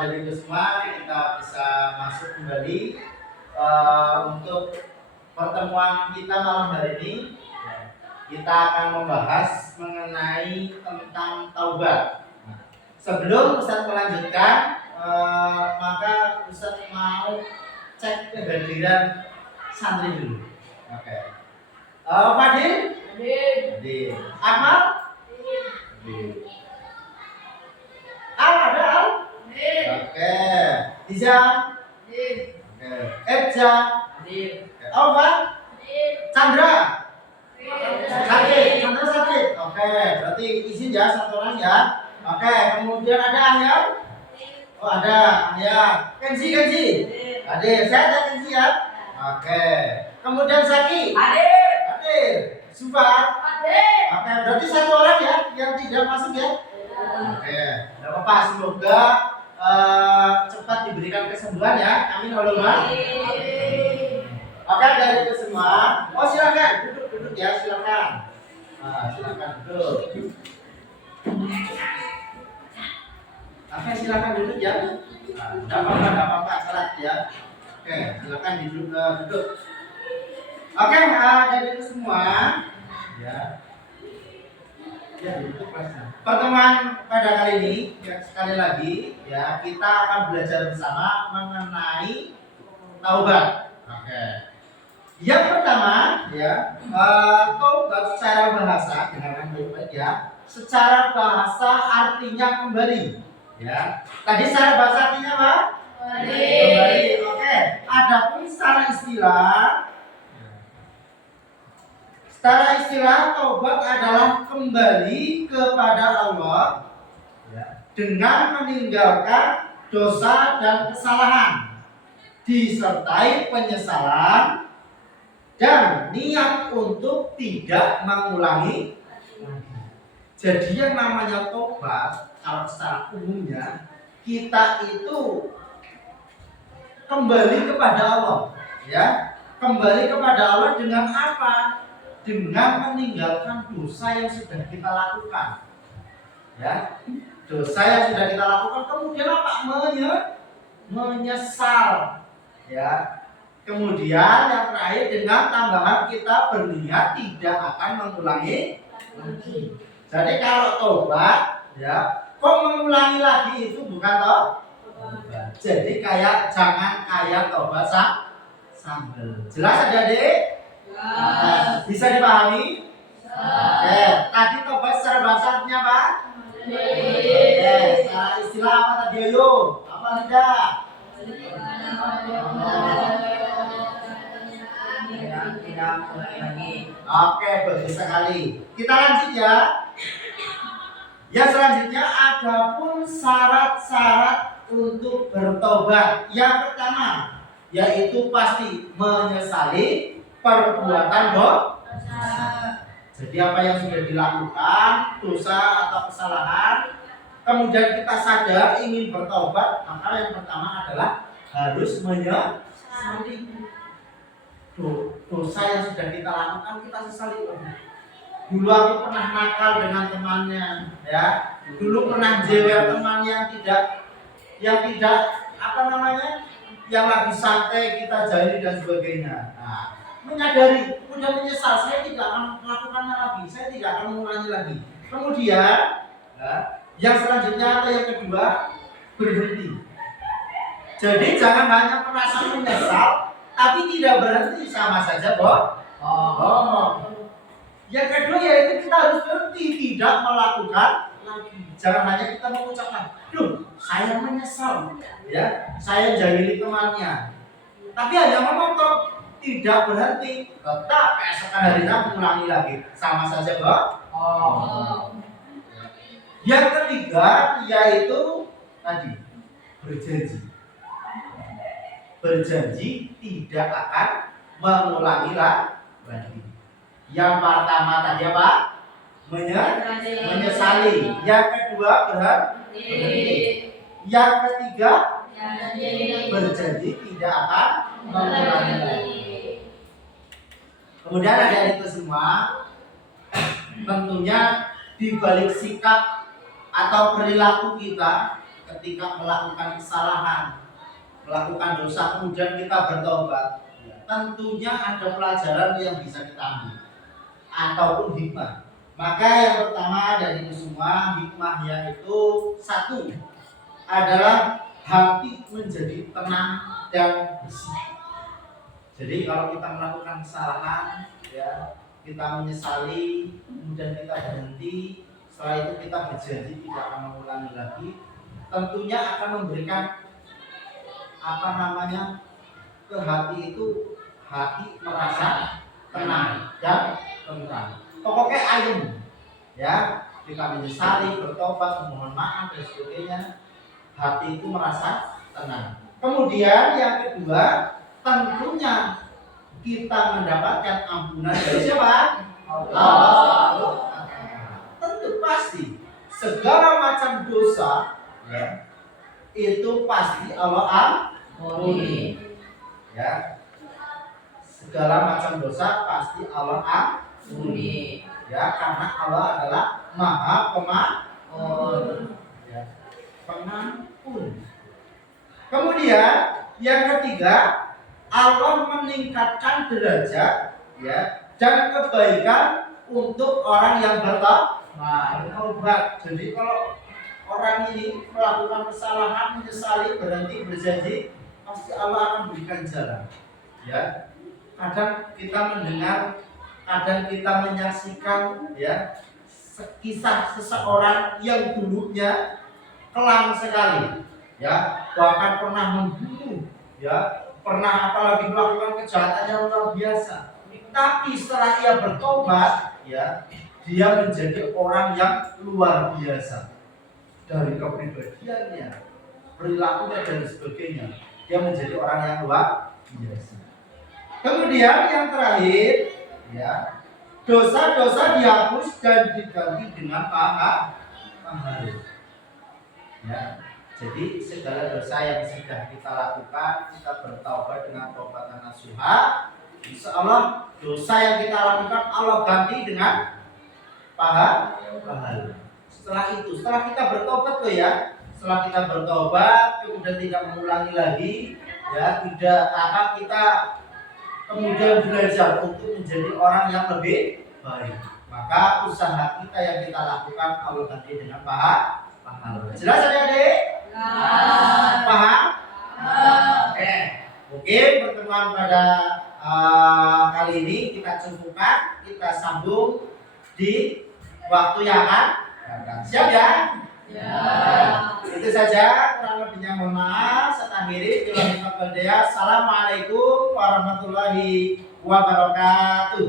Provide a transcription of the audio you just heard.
dari itu semua kita bisa masuk kembali untuk pertemuan kita malam hari ini. Kita akan membahas mengenai tentang taubat. Sebelum Ustaz melanjutkan, maka Ustaz mau cek kehadiran santri dulu. Oke. Fadil? Fadil. Akmal? Fadil. Al ada Al? Oke. Izam? Oke. Ebja? Alfa? Chandra? Sakit. Chandra sakit. Oke. Berarti izin ya satu orang ya. Oke. Kemudian ada Ahya? Oh ada Ahya. Kenzi? Hadir. Saya ada Kenzi ya. Oke. Kemudian Saki? Hadir. Sufar? Oke. Berarti satu orang ya yang tidak masuk ya. Oke. Tidak apa-apa. Semoga cepat diberikan kesembuhan ya. Amin Allahumma. Oke, dari itu semua. Oh silakan duduk ya, silakan. Silakan duduk. Oke, silakan duduk ya. Tidak apa-apa, salat ya. Oke, silakan duduk. Oke, dari itu semua. Ya. Ya, duduk kelasnya. Pertemuan pada kali ini, ya, sekali lagi, ya kita akan belajar bersama mengenai taubat. Oke. Yang pertama, ya, taubat secara bahasa, dengarkan baik-baik ya. Secara bahasa artinya kembali, ya. Tadi secara bahasa artinya apa? Kembali. Oke. Adapun secara istilah taubat adalah kembali kepada Allah, ya, dengan meninggalkan dosa dan kesalahan, disertai penyesalan dan niat untuk tidak mengulangi. Jadi yang namanya tobat, kalau secara umumnya kita itu kembali kepada Allah, ya. Kembali kepada Allah dengan apa? Dengan meninggalkan dosa yang sudah kita lakukan, ya. Dosa yang sudah kita lakukan, kemudian apa? Menyesal, ya. Kemudian yang terakhir dengan tambahan kita berniat tidak akan mengulangi lagi. Jadi kalau tobat, ya, kok mengulangi lagi itu bukan tobat. Jadi jangan kayak tobat sambel. Jelas adik-adik? Bisa dipahami? Oke. Tadi tobat secara bahasa artinya apa? Oke. Secara istilah apa tadi ayo? Apa tidak? Oke, bagus sekali. Kita lanjut ya. Yang selanjutnya adapun syarat-syarat untuk bertobat. Yang pertama yaitu pasti menyesali perbuatan dosa. Jadi apa yang sudah dilakukan, dosa atau kesalahan, kemudian kita sadar ingin bertobat, maka yang pertama adalah harus menyesali dosa yang sudah kita lakukan, kita sesali. Dulu aku pernah nakal dengan temannya, ya. Dulu pernah jewer teman yang tidak yang lagi santai kita jahili dan sebagainya. Nah, menyadari, kemudian menyesal, saya tidak akan melakukannya lagi, saya tidak akan mengulangi lagi. Kemudian, ya, yang selanjutnya atau yang kedua, berhenti. Jadi jangan hanya merasa menyesal, tapi tidak berhenti, sama saja Yang kedua yaitu kita harus berhenti, tidak melakukan lagi. Jangan hanya kita mengucapkan, saya menyesal, ya, saya jahili temannya. Tapi hanya ngomong tidak berhenti, tetap keesokan harinya mengulangi lagi, sama saja Yang ketiga yaitu tadi berjanji tidak akan mengulangi lagi. Yang pertama tadi apa? Menyesali. Yang kedua berhenti. Yang ketiga berjanji tidak akan mengulangi lagi. Kemudian ada itu semua, tentunya di balik sikap atau perilaku kita ketika melakukan kesalahan, melakukan dosa, kemudian kita bertobat, tentunya ada pelajaran yang bisa kita ambil ataupun hikmah. Maka yang pertama dari itu semua, hikmahnya itu satu adalah hati menjadi tenang dan bersih. Jadi kalau kita melakukan kesalahan, ya, kita menyesali, kemudian kita berhenti, setelah itu kita berjanji tidak akan mengulangi lagi, tentunya akan memberikan ke hati itu, hati merasa tenang dan tentram. Pokoknya ayem, ya, kita menyesali, bertobat, memohon maaf dan sebagainya, hati itu merasa tenang. Kemudian yang kedua, tentunya kita mendapatkan ampunan dari siapa? Allah. Tentu pasti segala macam dosa, ya, itu pasti Allah ampuni. Ya, segala macam dosa pasti Allah ampuni. Ya, karena Allah adalah Maha Pengampun. Ya, pengampun. Kemudian yang ketiga, Allah meningkatkan derajat, ya, dan kebaikan untuk orang yang bertobat. Jadi kalau orang ini melakukan kesalahan, menyesali, berhenti, berjanji, pasti Allah akan berikan jalan. Ya, kadang kita mendengar, kadang kita menyaksikan, ya, kisah seseorang yang dulunya kelam sekali, ya, bahkan pernah membunuh, ya, pernah apalagi melakukan kejahatan yang luar biasa. Tapi setelah ia bertobat, ya, dia menjadi orang yang luar biasa dari kepribadiannya, perilakunya dan sebagainya. Dia menjadi orang yang luar biasa. Kemudian yang terakhir, ya, dosa-dosa dihapus dan diganti dengan pahala. Ya, jadi segala dosa yang sudah kita lakukan, kita bertaubat dengan taubatan nasuha, insya Allah dosa yang kita lakukan Allah ganti dengan pahala. Setelah itu, setelah kita bertobat loh, ya, setelah kita bertobat kemudian tidak mengulangi lagi, ya, tidak kita kemudian belajar untuk menjadi orang yang lebih baik, maka usaha kita yang kita lakukan Allah ganti dengan pahala. Jelas adik-adik? Paham? Oke. Mungkin pertemuan pada kali ini kita cukupkan, kita sambung di waktu yang akan datang. Siap ya? Ya. Itu saja, kurang lebihnya mohon maaf. Saya akhiri. Assalamualaikum warahmatullahi wabarakatuh.